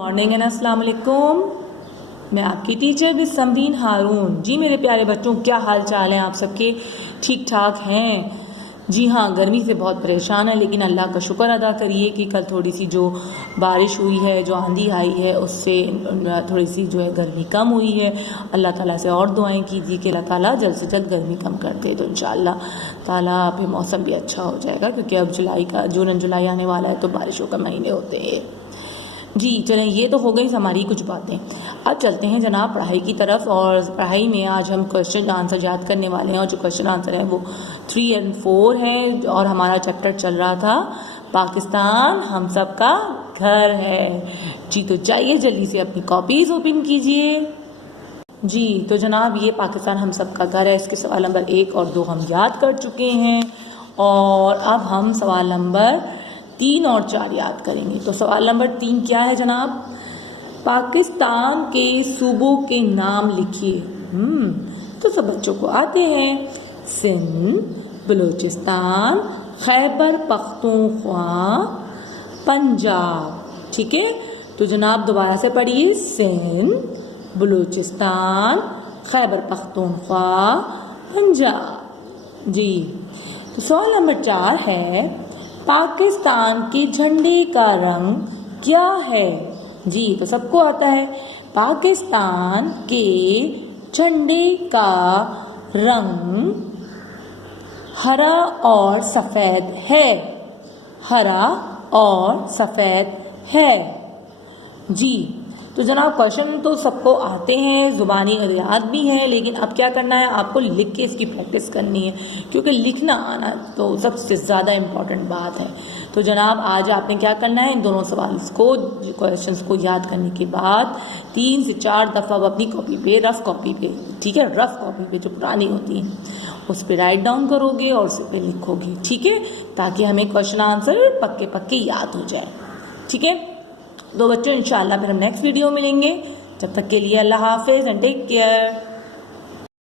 Morning and अस्सलाम वालेकुम। मैं आपकी टीचर भी समरीन हारून। जी मेरे प्यारे बच्चों, क्या हाल चाल है आप सबके? ठीक ठाक हैं? जी हाँ, गर्मी से बहुत परेशान है, लेकिन अल्लाह का शुक्र अदा करिए कि कल थोड़ी सी जो बारिश हुई है, जो आंधी आई है, उससे थोड़ी सी जो है गर्मी कम हुई है। अल्लाह ताला से और दुआएं कीजिए कि अल्लाह ताला जल्द से जल्द गर्मी कम कर दे, तो इंशाअल्लाह ताला फिर मौसम भी अच्छा हो जाएगा, क्योंकि अब जून जुलाई आने वाला है, तो बारिशों के महीने होते हैं। जी चलें, ये तो हो गई हमारी कुछ बातें। अब चलते हैं जनाब पढ़ाई की तरफ, और पढ़ाई में आज हम क्वेश्चन आंसर याद करने वाले हैं, और जो क्वेश्चन आंसर है वो 3 और 4 है, और हमारा चैप्टर चल रहा था पाकिस्तान हम सब का घर है। जी तो जाइए जल्दी से अपनी कॉपीज ओपन कीजिए। जी तो जनाब ये पाकिस्तान हम सब का घर है, इसके सवाल नंबर 1 और 2 हम याद कर चुके हैं, और अब हम सवाल नंबर 3 और 4 याद करेंगे। तो सवाल नंबर 3 क्या है जनाब? पाकिस्तान के सूबों के नाम लिखिए। तो सब बच्चों को आते हैं। सिंध, बलूचिस्तान, खैबर पख्तूनख्वा, पंजाब। ठीक है, तो जनाब दोबारा से पढ़िए। सिंध, बलूचिस्तान, खैबर पख्तूनख्वा, पंजाब। जी तो सवाल नंबर 4 है, पाकिस्तान के झंडे का रंग क्या है? जी तो सबको आता है, पाकिस्तान के झंडे का रंग हरा और सफेद है। हरा और सफेद है। जी तो जनाब क्वेश्चन तो सबको आते हैं, जुबानी याद भी है, लेकिन अब क्या करना है, आपको लिख के इसकी प्रैक्टिस करनी है, क्योंकि लिखना आना तो सबसे ज़्यादा इम्पॉर्टेंट बात है। तो जनाब आज आपने क्या करना है, इन दोनों सवाल को, क्वेश्चंस को याद करने के बाद 3 से 4 दफ़ा अपनी कॉपी पे, रफ कॉपी पे, ठीक है, रफ कॉपी पे जो पुरानी होती है उस पर राइट डाउन करोगे और उस पर लिखोगे, ठीक है, ताकि हमें क्वेश्चन आंसर पक्के पक्के याद हो जाए। ठीक है, तो बच्चों इंशाल्लाह फिर हम नेक्स्ट वीडियो मिलेंगे। जब तक के लिए अल्लाह हाफिज़ एंड टेक केयर।